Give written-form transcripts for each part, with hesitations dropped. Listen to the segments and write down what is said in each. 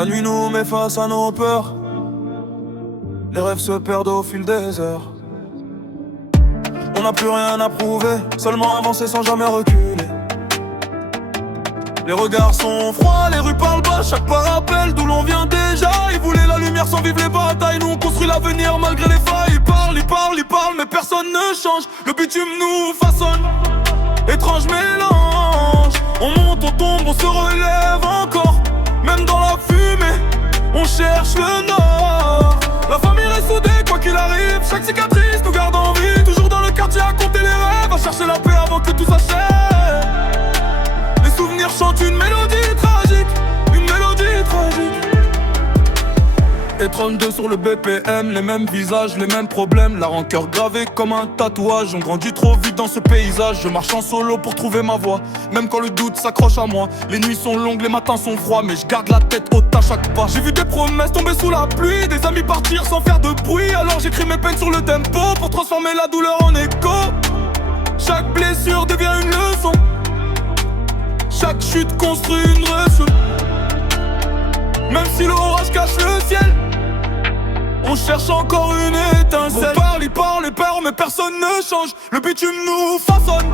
La nuit nous met face à nos peurs. Les rêves se perdent au fil des heures. On n'a plus rien à prouver, seulement avancer sans jamais reculer. Les regards sont froids, les rues parlent bas, chaque pas rappelle d'où l'on vient déjà. Ils voulaient la lumière sans vivre les batailles, nous on construit l'avenir malgré les failles. Ils parlent, mais personne ne change. Le bitume nous façonne, étrange mélange. On monte, on tombe, on se relève encore. Même dans la fumée, on cherche le nord. La famille reste soudée, quoi qu'il arrive. Chaque cicatrice nous garde en vie. Toujours dans le quartier à compter les rêves, à chercher la paix avant que tout s'achève. Les souvenirs chantent une mélodie tragique, une mélodie tragique. Et 32 sur le BPM, les mêmes visages, les mêmes problèmes. La rancœur gravée comme un tatouage. On grandit trop vite dans ce paysage. Je marche en solo pour trouver ma voie, même quand le doute s'accroche à moi. Les nuits sont longues, les matins sont froids, mais je garde la tête haute à chaque pas. J'ai vu des promesses tomber sous la pluie, des amis partir sans faire de bruit. Alors j'écris mes peines sur le tempo pour transformer la douleur en écho. Chaque blessure devient une leçon, chaque chute construit une rechute. Même si l'orage cache le ciel, on cherche encore une étincelle. Ils parlent, mais personne ne change. Le bitume nous façonne,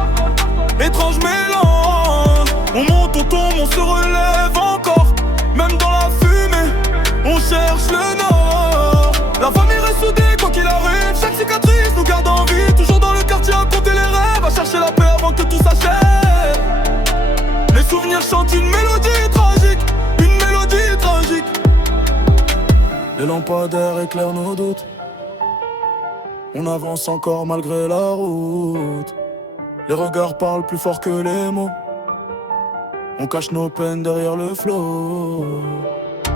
étrange mélange. On monte, on tombe, on se relève encore. Même dans la fumée, on cherche le nord. La famille reste soudée, quoi qu'il arrive. Chaque cicatrice nous garde en vie. Toujours dans le quartier à compter les rêves, à chercher la paix avant que tout s'achève. Les souvenirs chantent une mélodie tragique, une mélodie tragique. Les lampadaires éclairent nos doutes. On avance encore malgré la route. Les regards parlent plus fort que les mots. On cache nos peines derrière le flot.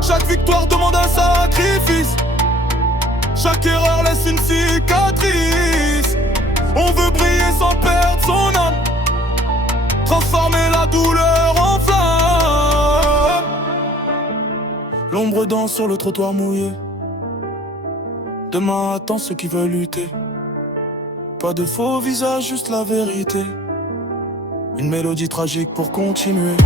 Chaque victoire demande un sacrifice. Chaque erreur laisse une cicatrice. On veut briller sans perdre son âme, transformer la douleur en flamme. L'ombre danse sur le trottoir mouillé. Demain attend ceux qui veulent lutter. Pas de faux visage, juste la vérité. Une mélodie tragique pour continuer.